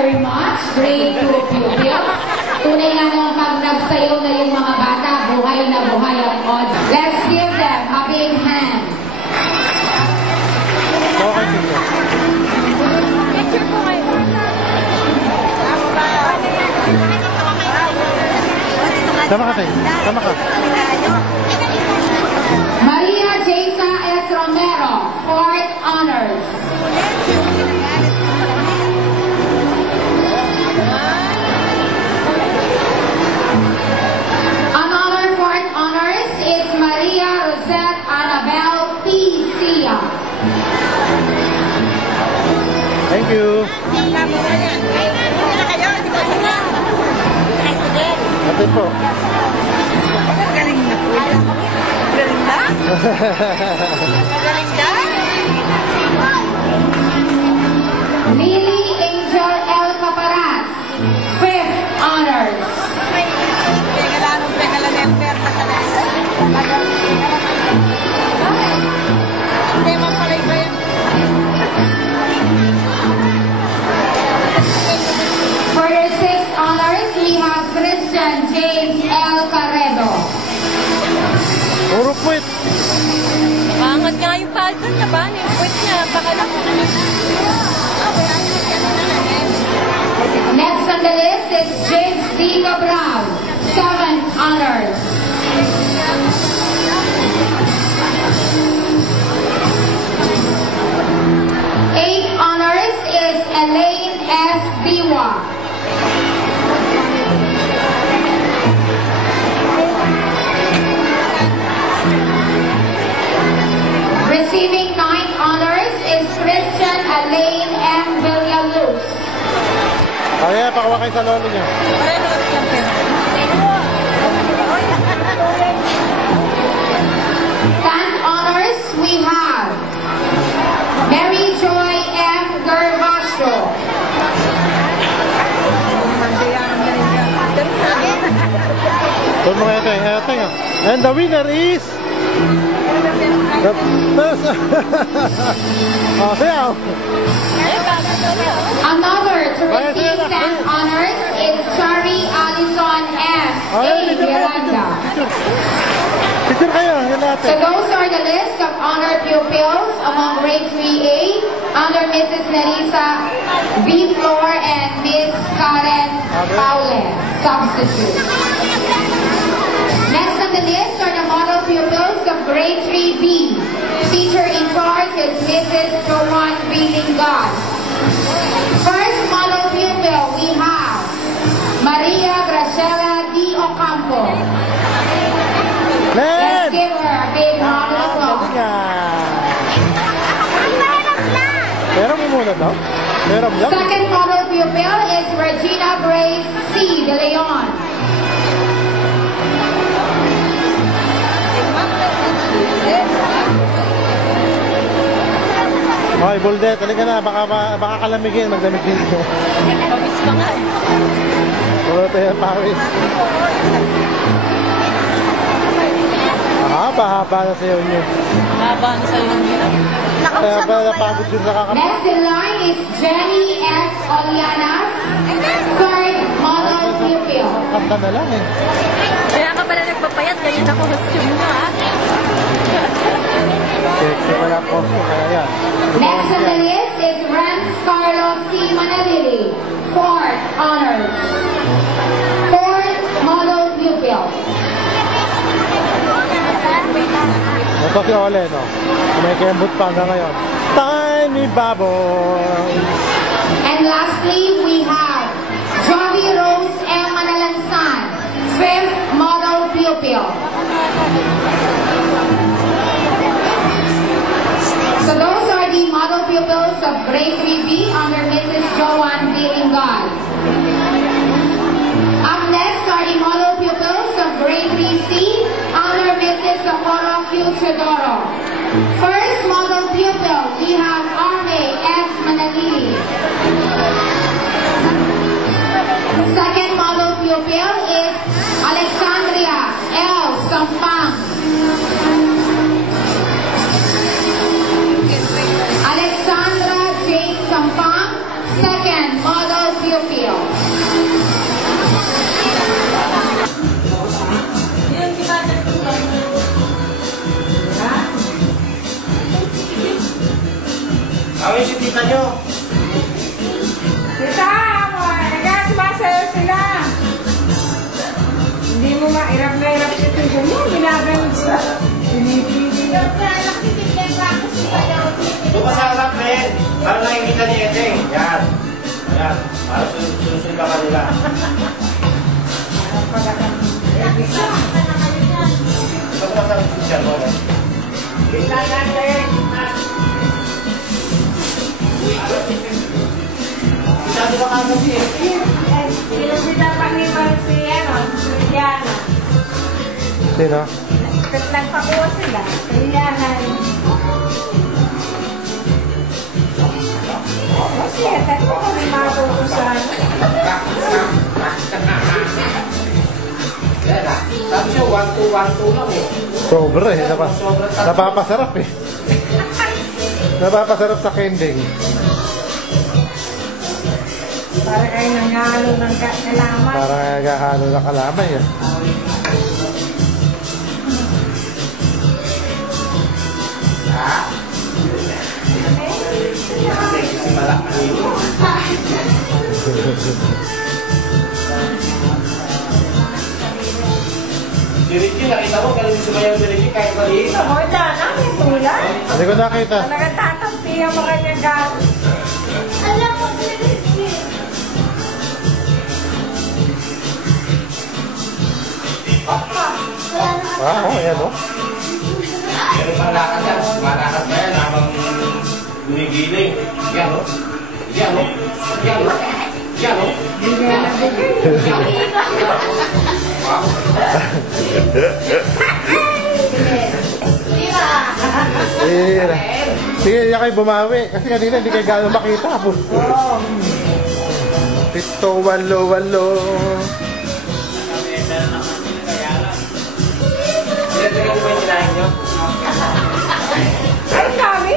very much. Grade 2 pupils. Tunay nga naman pag nagsayaw na yung mga bata, buhay na buhay ang odds. Let's give them a big hand. Okay, sige. Picture po kayo. Tama ka tayo. Tama ka. Maria Jesa S. Romero, 4th honors. Another 4th honors is Maria Rosette Annabelle P. Sia. Thank you. Ate po. Galing na po. Galing na? Galing ka? Lily Angel L. Caparaz, 5th honors. For your 6th honors, we have Christian James L. Carredo. Puro puwit. Pangat nga yung paldo niya ba? Yung puwit niya. Baka lang. Next on the list is James D. Cabral, 7th honors. Eighth honors is Elaine S. Biwa. Receiving 9th honors is Christian Elaine M. Villaluz. Kaya, pakawa kayo sa lolo niya. 10th honors, we have Mary Joy M. Gervasio. Doon mo kaya tayo. Ate nga. And the winner is... The first... Oh, sayaw. Another to receive 10th honors is Shari Alison M. A. Miranda. Picture kayo. Yan So natin. those are the list of honored pupils among grade 3A under Mrs. Nerissa V. Flor and Miss Karen Paule, substitute. Next on the list are the model pupils of grade 3B. Teacher in charge is Mrs. Joanne Bilingad. First model pupil we have Maria Graciela D. Ocampo. Let's Len! give her a big round of applause. Pero mo muna daw. Pero mo daw. Second model pupil is Regina Grace C. De Leon. Okay, Buldet. Halika na. Baka kalamigin. Magdamig din ko. Pawis pa nga. Puro tayo pawis. Haba-haba na sayo niyo. Haba na sa'yo nila. Kaya ba napagod din sa kakapit? Next in line is Jenny S. Olianas, third model pupil. Kanta na lang eh. Kaya ka pala nagpapayat. Ganyan ako costume mo, ha? Sexy pala po. Kaya yan. Next on the list is Rance Carlos C. Manalili, fourth honors. Fourth model pupil. Ito si Ole, no? Kumikembot pa hanggang ngayon. Tiny Baboy! And lastly, we have Jovi Rose M. Manalansan, fifth model pupil. So those are the model pupils of grade 3B under Mrs. Joanne Bilingad. Up next are the model pupils of grade 3C under Mrs. Socorro Q. Chidoro. First model pupil, we have Arme S. Manalili. Second model pupil is Alexandria L. Sampang. Alexandra J. Sampang, second model pupil. Awin si tita nyo. Tita, nagkasumasayo sila. Hindi mo mairap na irap si tita mo. Ginagalit sa pinipili. Doon ka sa harap, men. Para nakikita ni Eteng. Yan. Yan. Para susunod ka kanila. Ba't masarap siya mo? Sabi ka kagad siya. Sinusita pa ni Marciano, Suriana. Sino? Nagpakuha sila. Suriana. Kasi, tayo ko kami matutusan. Sabi siya, 1-2-1-2 lang eh. Sobra eh. Napapasarap eh. Napapasarap sa kending. Para kayo nanghalo ng kalaman. Para nagahalo na kalamay eh. Si Ricky, nakita mo, galing sumayaw ni Ricky kahit maliit. O, dyan, ang may tulad. Hindi ko nakita. Talagang tatampihan mo kanyang gato. Alam mo, si Ricky. Oo, ayan o. Meron pang lakad yan. Malakad na yan habang gumigiling. Yan o. Yan o. Yan o. Yan o. Bigay na bigay. Sige, yan kayo bumawi. Kasi kanina hindi kayo gano'ng makita. Pito, walo, walo. Tingnan mo ba yung kinahin nyo? Ay, dami.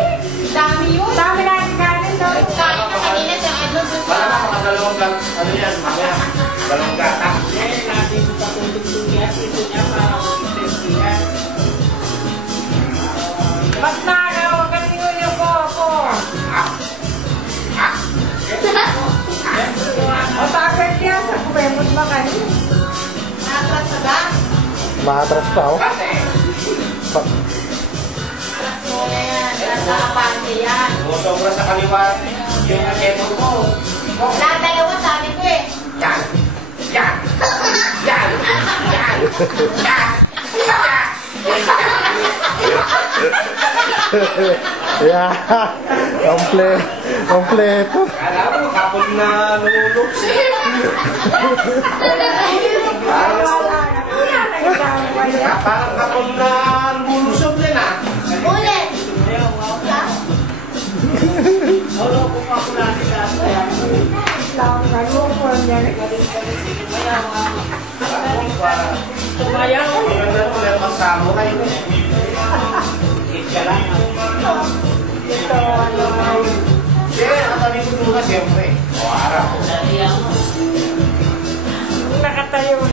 Dami yun. Dami natin kanin, no? Kain na kanina sa ano sa Wala na mga dalawang ano yan, mamaya. Dalawang gata. Mas nagawa ka niyo po ako. O, bakit yan? Sa kumemot ba kayo? Atras na ba? Maatras pa o. So, yan. Nakakapante yan. Sobra sa kaliwa yung keto ko. Lahat dalawa sabi ko eh. Yan! Yan! Yan! Yan! Yan! Yeah. Kompleto. Kala mo, kapag na nululog siya. Parang kapag na lulusog din ah. Ulit. Tumayaw. Maganda mo lang ang samurai. Hit ka lang. Ito, ano, Siyempre, ang tabi ko doon na siyempre. O, araw.